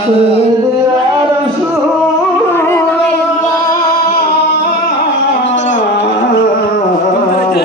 বানিয়া ও পাতুর হাতে